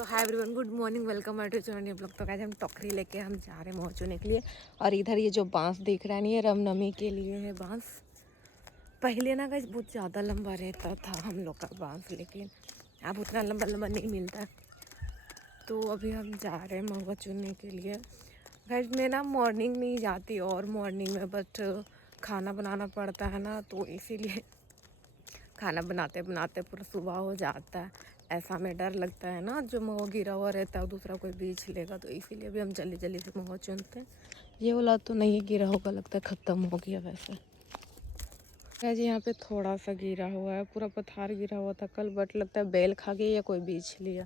तो hi everyone, good morning, welcome back to channel blog. तो कहते हम टोकरी लेके हम जा रहे हैं मोह चुने के लिए। और इधर ये जो बांस दिख रहा है नहीं, ये रामनवमी के लिए है बांस। पहले ना गाइस बहुत ज़्यादा लंबा रहता था हम लोग का बांस, लेकिन अब उतना लंबा लंबा नहीं मिलता। तो अभी हम जा रहे हैं महुआ चुनने के लिए। गाइस मैं ना मॉर्निंग में ही जाती और मॉर्निंग में, बट खाना बनाना पड़ता है ना, तो इसीलिए खाना बनाते बनाते पूरा सुबह हो जाता है। ऐसा में डर लगता है ना, जो महुआ गिरा हुआ रहता है दूसरा कोई बीच लेगा, तो इसीलिए भी हम जल्दी जल्दी से महुआ चुनते हैं। ये वाला तो नहीं गिरा होगा, लगता है ख़त्म हो गया वैसे। जी यहाँ पे थोड़ा सा गिरा हुआ है, पूरा पत्थर गिरा हुआ था कल, बट लगता है बैल खा गया या कोई बीछ लिया।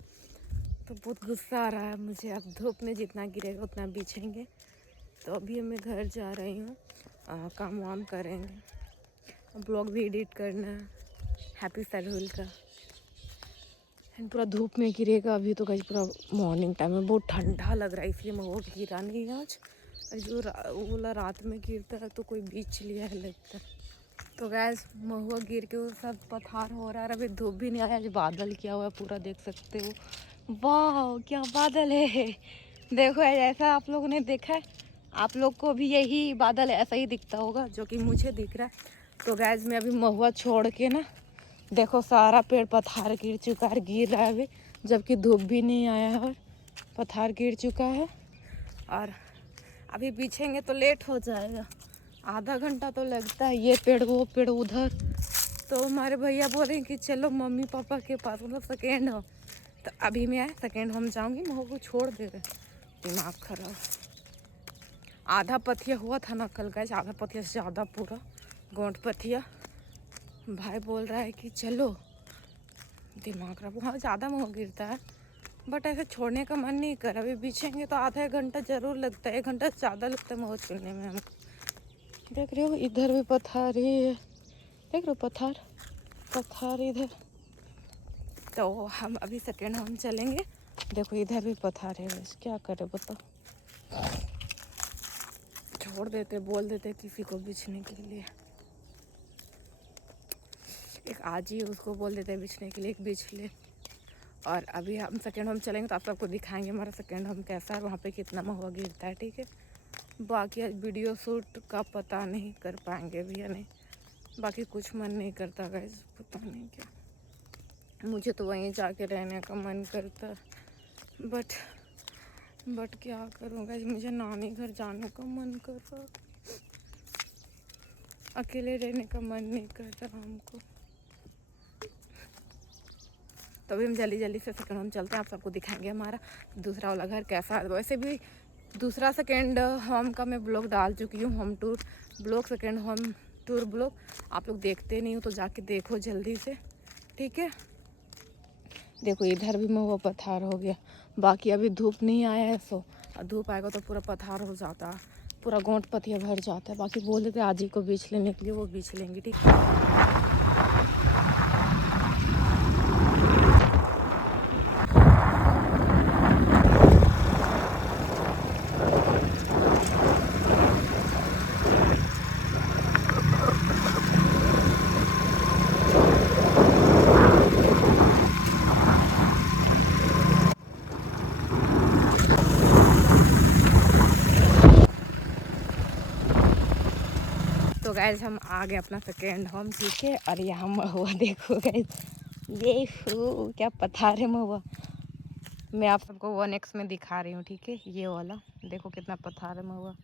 तो बहुत गुस्सा आ रहा है मुझे। अब धूप में जितना गिरेगा उतना बीछेंगे। तो अभी मैं घर जा रही हूँ, काम वाम करेंगे, ब्लॉग भी एडिट करना है। हैप्पी सरहुल का एंड पूरा धूप में गिरेगा। अभी तो गाइस पूरा मॉर्निंग टाइम में बहुत ठंडा लग रहा है, इसलिए मैं वो गिरा नहीं आज। जो बोला रात में गिरता है तो कोई बीच लिया है लगता है। तो गैस महुआ गिर के वो सब पथार हो रहा है। अभी धूप भी नहीं आया, आज बादल किया हुआ है पूरा, देख सकते हो। वाह क्या बादल है, देखो ऐसा आप लोगों ने देखा है? आप लोग को भी यही बादल ऐसा ही दिखता होगा जो कि मुझे दिख रहा है। तो गैस मैं अभी महुआ छोड़ के ना, देखो सारा पेड़ पत्थर गिर चुका है, गिर रहा है अभी, जबकि धूप भी नहीं आया है और पत्थर गिर चुका है। और अभी पीछेंगे तो लेट हो जाएगा, आधा घंटा तो लगता है। ये पेड़ वो पेड़ उधर। तो हमारे भैया बोल रहे हैं कि चलो मम्मी पापा के पास, मतलब सेकेंड होम। तो अभी मैं सेकेंड होम जाऊँगी, महुआ को छोड़ दे रहे। दिमाग खराब। आधा पथिया हुआ था ना कल गैस, आधा पथिया से ज़्यादा, पूरा गोंट पथिया। भाई बोल रहा है कि चलो, दिमाग खराब। वहाँ ज़्यादा महुआ गिरता है, बट ऐसे छोड़ने का मन नहीं कर। अभी बिछेंगे तो आधा एक घंटा ज़रूर लगता है, 1 घंटा से ज़्यादा लगता है महुआ चुनने में हमको। देख रहे हो इधर भी पत्थर ही है, देख रहे हो पत्थर पत्थर इधर। तो हम अभी सेकेंड होम चलेंगे। देखो इधर भी पत्थर है, बस क्या करें बताओ। छोड़ देते, बोल देते किसी को बिछने के लिए। एक आज ही उसको बोल देते बिछने के लिए, एक बिछ ले। और अभी हम सेकेंड होम चलेंगे तो आप सबको दिखाएंगे हमारा सेकेंड होम कैसा है, वहाँ पे कितना महुआ गिरता है, ठीक है। बाकी आज वीडियो शूट का पता नहीं कर पाएंगे भी या नहीं। बाकी कुछ मन नहीं करता गाइस, पता नहीं क्या। मुझे तो वहीं जाके रहने का मन करता, बट क्या करूँ गाइस, मुझे नानी घर जाने का मन कर रहा, अकेले रहने का मन नहीं करता हमको। तो अभी हम जल्दी जल्दी से सेकेंड होम चलते हैं, आप सबको दिखाएंगे हमारा दूसरा वाला घर कैसा है। वैसे भी दूसरा सेकेंड होम का मैं ब्लॉग डाल चुकी हूँ, home tour blog, second home tour blog. आप लोग देखते नहीं हो तो जाके देखो जल्दी से, ठीक है। देखो इधर भी महुआ पत्थर हो गया। बाकी अभी धूप नहीं आया है, सो धूप आएगा तो पूरा पत्थर हो जाता है, पूरा गोंट पथिया भर जाता है। बाकी बोल देते आज ही को बीछ लेने के लिए, वो बीछ लेंगे, ठीक है। तो गाइस हम आ गए अपना सेकेंड होम, ठीक है। और यहाँ महुआ देखो गाइस, ये क्या पत्थर है महुआ। मैं आप सबको 1x में दिखा रही हूँ, ठीक है। ये वाला देखो कितना पत्थर है महुआ।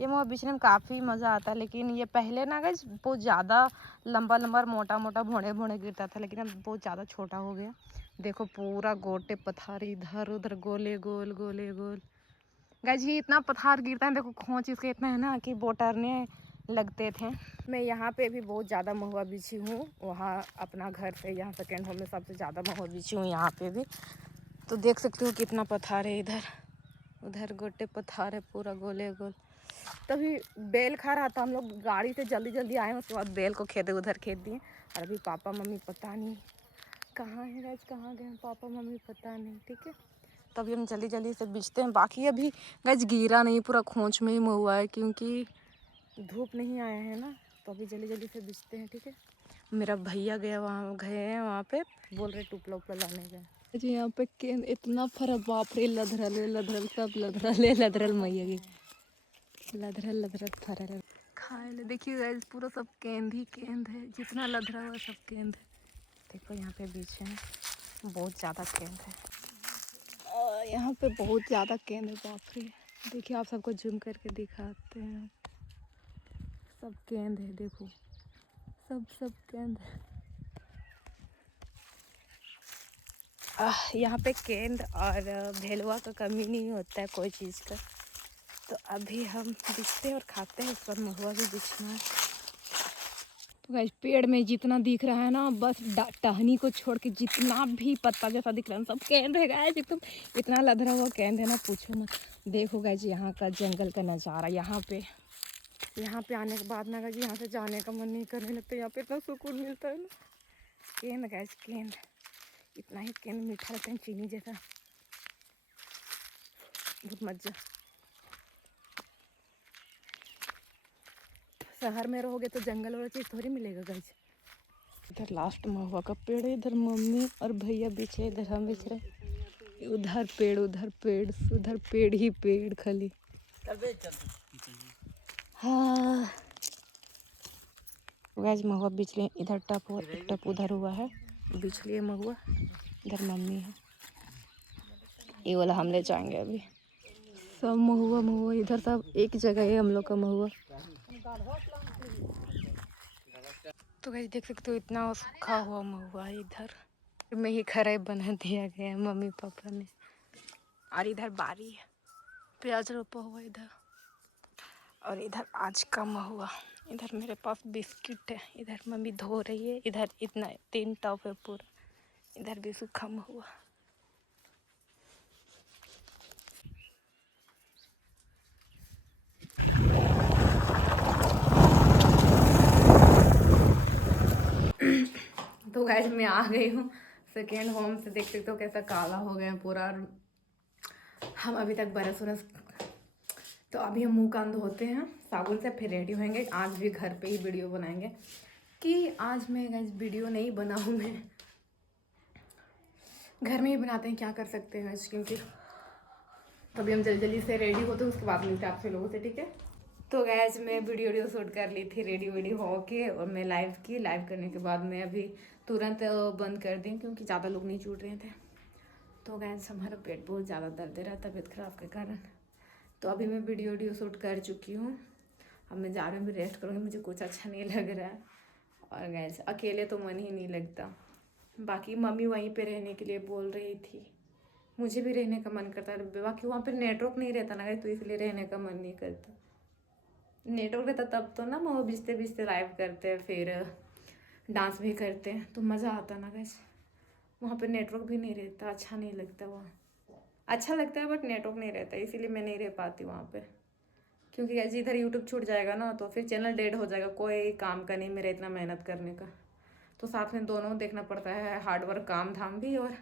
ये महुआ बिछने में काफ़ी मज़ा आता है, लेकिन ये पहले ना गाइस बहुत ज़्यादा लंबा लंबा मोटा मोटा भोंडे भोंडे गिरता था, लेकिन अब बहुत ज़्यादा छोटा हो गया। देखो पूरा गोटे पत्थर इधर उधर, गोले गोल गोले गोल। गाइस ये इतना पत्थर गिरता है, देखो खोंच इसके इतना है ना कि बोटरने लगते थे। मैं यहाँ पे भी बहुत ज़्यादा महुआ बिछी हूँ, वहाँ अपना घर से यहाँ सेकेंड होम में सबसे ज़्यादा महुआ बिछी हूँ यहाँ पे भी। तो देख सकते हो कितना पत्थर है इधर उधर, गोटे पत्थर है पूरा गोले गोल। तभी बेल खा रहा था, हम लोग गाड़ी से जल्दी जल्दी आए, उसके बाद बेल को खेते उधर खेत दिए। और अभी पापा मम्मी पता नहीं कहाँ है गाइस, कहाँ गए पापा मम्मी पता नहीं, ठीक है। तभी हम जल्दी जल्दी से बिछते हैं। बाकी अभी गाइस गिरा नहीं, पूरा खोंच में ही महुआ है, क्योंकि धूप नहीं आया है ना। तो अभी जल्दी जल्दी से बिछते हैं, ठीक है। मेरा भैया गया वहाँ, गए हैं वहाँ पे, बोल रहे टुपला उपला लाने गए। जी यहाँ पे इतना फर्क, बाप रे, लधरल सब लधरल मैया की लधरल फरल खाए ले। देखिए गाइस पूरा सब केंद ही केंद है, जितना लधरा हुआ सब केंद है। देखो यहाँ पे बीच में बहुत ज़्यादा केंद है, यहाँ पे बहुत ज़्यादा केंद है, बाप रे। देखिए आप सबको जूम करके दिखाते हैं, सब केंद है, देखो सब केंद है। यहाँ पे केंद और भेलवा का कमी नहीं होता है कोई चीज़ का। तो अभी हम बिछते हैं और खाते हैं, उसके बाद महुआ भी बिछना है। तो गाइस पेड़ में जितना दिख रहा है ना, बस टहनी को छोड़ के जितना भी पत्ता जैसा दिख रहा है सब केंद है गाइस, एकदम इतना लदरा हुआ केंद है ना, पूछो मत। देखो गाइस यहाँ का जंगल का नज़ारा, यहाँ पे आने के बाद ना गाइस यहाँ से जाने का मन नहीं करने लगता। यहाँ पे इतना सुकून मिलता है ना। केंद गाइस केंद, इतना ही केंद मीठा लगता है, चीनी जैसा, बहुत मज़ा। शहर में रहोगे तो जंगल वाला चीज़ थोड़ी मिलेगा गाइस। इधर लास्ट महुआ का पेड़ है, इधर मम्मी और भैया बिछे, इधर हम बिछ रहे। उधर पेड़ उधर पेड़ ही पेड़ खाली। हाँ गाइस महुआ बिछ लिए, इधर टप उधर हुआ है, बिछ लिए महुआ। इधर मम्मी है, ये वाला हम ले जाएंगे अभी। सब महुआ इधर सब एक जगह है हम लोग का महुआ। तो गाइस देख सकते हो इतना सूखा हुआ महुआ है, इधर में ही खराई बना दिया गया है मम्मी पापा ने। और इधर बारी है, प्याज रोपा हुआ इधर, और इधर आज का महुआ। इधर मेरे पास बिस्किट है, इधर मम्मी धो रही है, इधर इतना 3 टब है पूरा, इधर भी सूखा महुआ। तो गाइस मैं आ गई हूँ सेकेंड होम से। देख सकते हो कैसा काला हो गया पूरा, हम अभी तक बरस उरस। तो अभी हम मुंह कान धोते हैं साबुन से, फिर रेडी होंगे। आज भी घर पे ही वीडियो बनाएंगे, कि आज मैं गाइस वीडियो नहीं बनाऊँ, मैं घर में ही बनाते हैं, क्या कर सकते हैं गाइस, क्योंकि अभी हम जल्दी से रेडी होते हैं, उसके बाद मिलते हैं आपसे लोगों से, ठीक है। तो गाइस मैं वीडियो शूट कर ली थी, रेडी हो के, और मैं लाइव करने के बाद मैं अभी तुरंत बंद कर दी, क्योंकि ज़्यादा लोग नहीं जुड़ रहे थे। तो गाइस हमारा पेट बहुत ज़्यादा दर्द दे रहा है तबीयत ख़राब के कारण। तो अभी मैं वीडियो शूट कर चुकी हूँ, अब मैं जा रही हूँ, रेस्ट करूँगी, मुझे कुछ अच्छा नहीं लग रहा है। और गाइस अकेले तो मन ही नहीं लगता। बाकी मम्मी वहीं पे रहने के लिए बोल रही थी, मुझे भी रहने का मन करता है, बाकी वहाँ पे नेटवर्क नहीं रहता ना गाइस, तो इसलिए रहने का मन नहीं करता। नेटवर्क रहता तब तो ना वो बिजते लाइव करते हैं, फिर डांस भी करते हैं, तो मज़ा आता ना गाइस। वहाँ पे नेटवर्क भी नहीं रहता, अच्छा नहीं लगता। वहाँ अच्छा लगता है बट नेटवर्क नहीं रहता, इसीलिए मैं नहीं रह पाती वहाँ पे। क्योंकि गाइस इधर यूट्यूब छूट जाएगा ना, तो फिर चैनल डेड हो जाएगा, कोई काम का नहीं मेरा इतना मेहनत करने का। तो साथ में दोनों देखना पड़ता है, हार्डवर्क काम धाम भी, और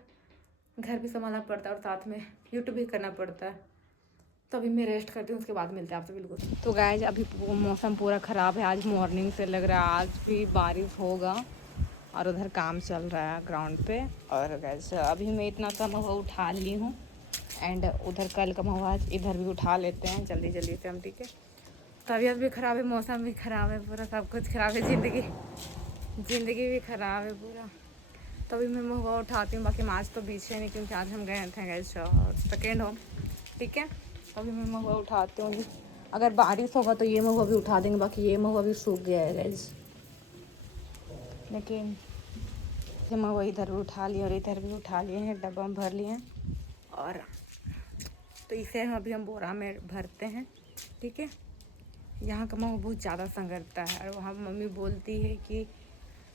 घर भी संभालना पड़ता है, और साथ में यूट्यूब भी करना पड़ता है। तो अभी मैं रेस्ट करती हूँ, उसके बाद मिलते हैं आपसे बिल्कुल। तो गाइस अभी मौसम पूरा ख़राब है, आज मॉर्निंग से लग रहा है आज भी बारिश होगा, और उधर काम चल रहा है ग्राउंड पे। और गाइस अभी मैं इतना सा महुआ उठा ली हूँ, एंड उधर कल का महुआ इधर भी उठा लेते हैं जल्दी से हम, ठीक है। तबीयत भी ख़राब है, मौसम भी ख़राब है, पूरा सब कुछ ख़राब है, ज़िंदगी भी ख़राब है पूरा। तभी मैं महुआ उठाती हूँ, बाकी आज तो बीछे नहीं, क्योंकि आज हम गए थे गाइस सेकेंड होम, ठीक है। अभी मैं महुआ उठाती हूँ, अगर बारिश होगा तो ये महुआ भी उठा देंगे, बाकी ये महुआ भी सूख गया है गाइस। लेकिन महुआ इधर भी उठा लिए और इधर भी उठा लिए हैं, डब्बा में भर लिए हैं, और तो इसे हम बोरा में भरते हैं, ठीक है। यहाँ का महुआ बहुत ज़्यादा संगरता है, और वहाँ मम्मी बोलती है कि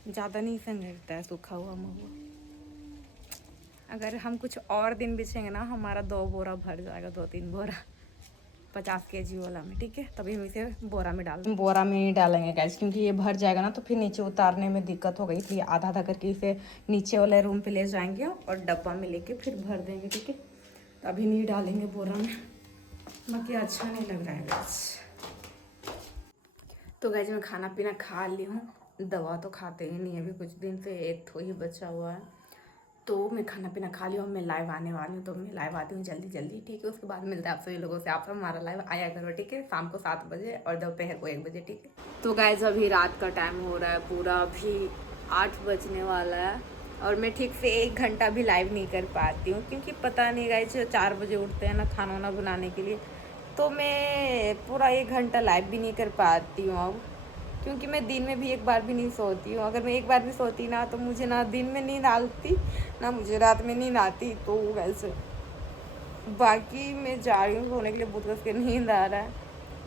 ज़्यादा नहीं संगरता है सूखा हुआ महुआ। अगर हम कुछ और दिन बिछेंगे ना, हमारा 2 बोरा भर जाएगा, 2-3 बोरा 50 kg वाला में, ठीक है। तभी हम इसे बोरा में ही डालेंगे गैस, क्योंकि ये भर जाएगा ना तो फिर नीचे उतारने में दिक्कत हो गई, इसलिए आधा आधा करके इसे नीचे वाले रूम पे ले जाएंगे और डब्बा में लेके फिर भर देंगे, ठीक है। तो अभी नहीं डालेंगे बोरा में, बाकी अच्छा नहीं लग रहा है गैस। तो गैस मैं खाना पीना खा ली हूँ, दवा तो खाते ही नहीं, अभी कुछ दिन से एक थो ही बचा हुआ है। तो मैं खाना पीना खा लिया और मैं लाइव आने वाली हूँ, तो मैं लाइव आती हूँ जल्दी जल्दी, ठीक है। उसके बाद मिलते हैं आप सभी लोगों से। आप सब हमारा लाइव आया करो, ठीक है, शाम को 7 बजे और दोपहर को 1 बजे, ठीक है। तो गाइस अभी रात का टाइम हो रहा है पूरा, अभी 8 बजने वाला है और मैं ठीक से 1 घंटा भी लाइव नहीं कर पाती हूँ, क्योंकि पता नहीं गाइस 4 बजे उठते हैं ना खाना वाना बनाने के लिए, तो मैं पूरा 1 घंटा लाइव भी नहीं कर पाती हूँ अब, क्योंकि मैं दिन में भी एक बार भी नहीं सोती हूँ। अगर मैं एक बार भी सोती ना तो मुझे ना दिन में नींद आती ना मुझे रात में नींद आती। तो वैसे बाकी मैं जा रही हूँ सोने के लिए, बहुत कस के नींद आ रहा है।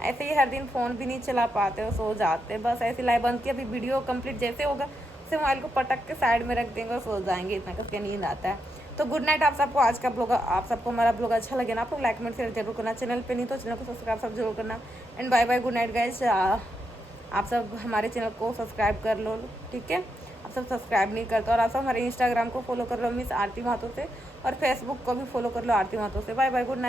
ऐसे ही हर दिन फ़ोन भी नहीं चला पाते और सो जाते हैं, बस ऐसे लाइव बंद की अभी वीडियो कंप्लीट जैसे होगा उसे मोबाइल को पटक के साइड में रख देंगे और सो जाएंगे, इतना कस के नींद आता है। तो गुड नाइट आप सबको। आज का ब्लॉग आप सबको हमारा ब्लॉग अच्छा लगे ना, आप लोग लाइक कमेंट शेयर जरूर करना, चैनल पे नहीं तो चैनल को सब्सक्राइब सब जरूर करना। And bye bye, good night guys. आप सब हमारे चैनल को सब्सक्राइब कर लो, ठीक है। आप सब सब्सक्राइब नहीं करते, और आप सब हमारे इंस्टाग्राम को फॉलो कर लो मिस आरती महातो से, और फेसबुक को भी फॉलो कर लो आरती महातो से। Bye bye, good night.